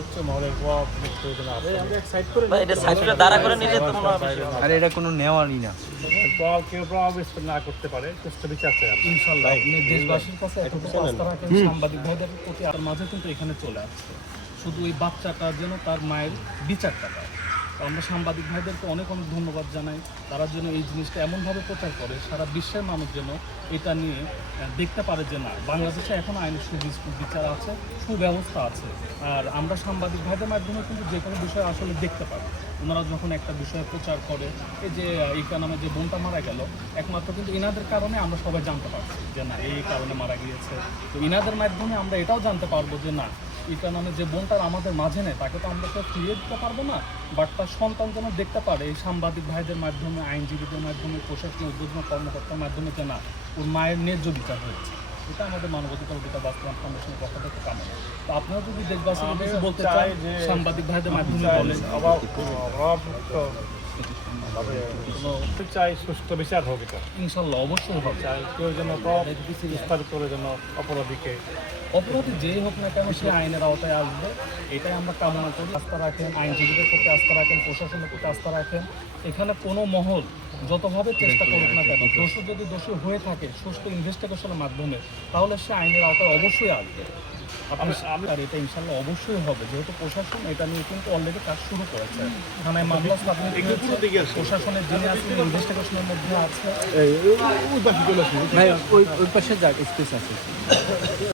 উচ্চ মহলের প্রভাব প্রয়োজন আছে। এটা সাইডটা দাঁড়া করে নিলে তো মনে হয় আরে এটা কোনো নেওয়ারই না। কেউ প্রভাব বিস্তার না করতে পারে, সুষ্ঠু বিচার চাই আমরা। ইনশাল্লাহ আপনি দেশবাসীর কাছে এতটুকু আস্থা রাখেন, সাংবাদিক ভাইদের প্রতি আর মাঝে কিন্তু এখানে চলে আসছে শুধু ওই বাচ্চাটা যেন তার মায়ের বিচারটা পায়। তো আমরা সাংবাদিক ভাইদেরকে অনেক অনেক ধন্যবাদ জানাই, তারা যেন এই জিনিসটা এমনভাবে প্রচার করে সারা বিশ্বের মানুষ যেন এটা নিয়ে দেখতে পারে যে না, বাংলাদেশে এখন আইনের সুবিচার আছে, সুব্যবস্থা আছে। আর আমরা সাংবাদিক ভাইদের মাধ্যমে কিন্তু যে কোনো বিষয় আসলে দেখতে পারি। ওনারা যখন একটা বিষয় প্রচার করে, এই যে ইকা নামে যে বোনটা মারা গেল, একমাত্র কিন্তু ইনাদের কারণে আমরা সবাই জানতে পারছি যে না, এই কারণে মারা গিয়েছে। তো ইনাদের মাধ্যমে আমরা এটাও জানতে পারবো যে না, ইকা নামে যে বোনটার আমাদের মাঝে নেই, তাকে তো আমরা কেউ ফিরিয়ে দিতে পারবো না, বাট তার সন্তান যেন দেখতে পারে এই সাংবাদিক ভাইদের মাধ্যমে, আইনজীবীদের মাধ্যমে, প্রশাসনিক উদ্বোধন কর্মকর্তার মাধ্যমে যে না, ওর মায়ের ন্যায্য বিচার হয়েছে। এটা আমাদের মানবাধিকার অধিকার বাস্তবায়ন ফাউন্ডেশনের পক্ষ থেকে কামনা। তো আপনারা যদি দেশবাসীকে কিছু বলতে চান সাংবাদিক ভাইদের মাধ্যমে বলেন। চাই সুষ্ঠু বিচার হোক, এটা ইনশাল্লাহ অবশ্যই হবে। চাই কেউ যেন বিস্তার করে যেন অপরাধীকে, অপরাধী যেই হোক না কেন সে আইনের আওতায় আসবে, এটাই আমরা কামনা করি। আস্থা রাখেন, আইনজীবীদের প্রতি আস্থা রাখেন, প্রশাসনের প্রতি আস্থা রাখেন। এখানে কোনো মহল যতভাবে চেষ্টা করুক না কেন, দোষী যদি দোষী হয়ে থাকে সুষ্ঠু ইনভেস্টিগেশনের মাধ্যমে, তাহলে সে আইনের আওতায় অবশ্যই আসবে। আর এটা ইনশাল্লাহ অবশ্যই হবে, যেহেতু প্রশাসন এটা নিয়ে কিন্তু অলরেডি কাজ শুরু করেছে। থানায় মামলা স্থাপন করেছে, প্রশাসনের যিনি আছেন ইনভেস্টিগেশনের মধ্যে আছে। ওই পাশে যাক, স্পেস আছে।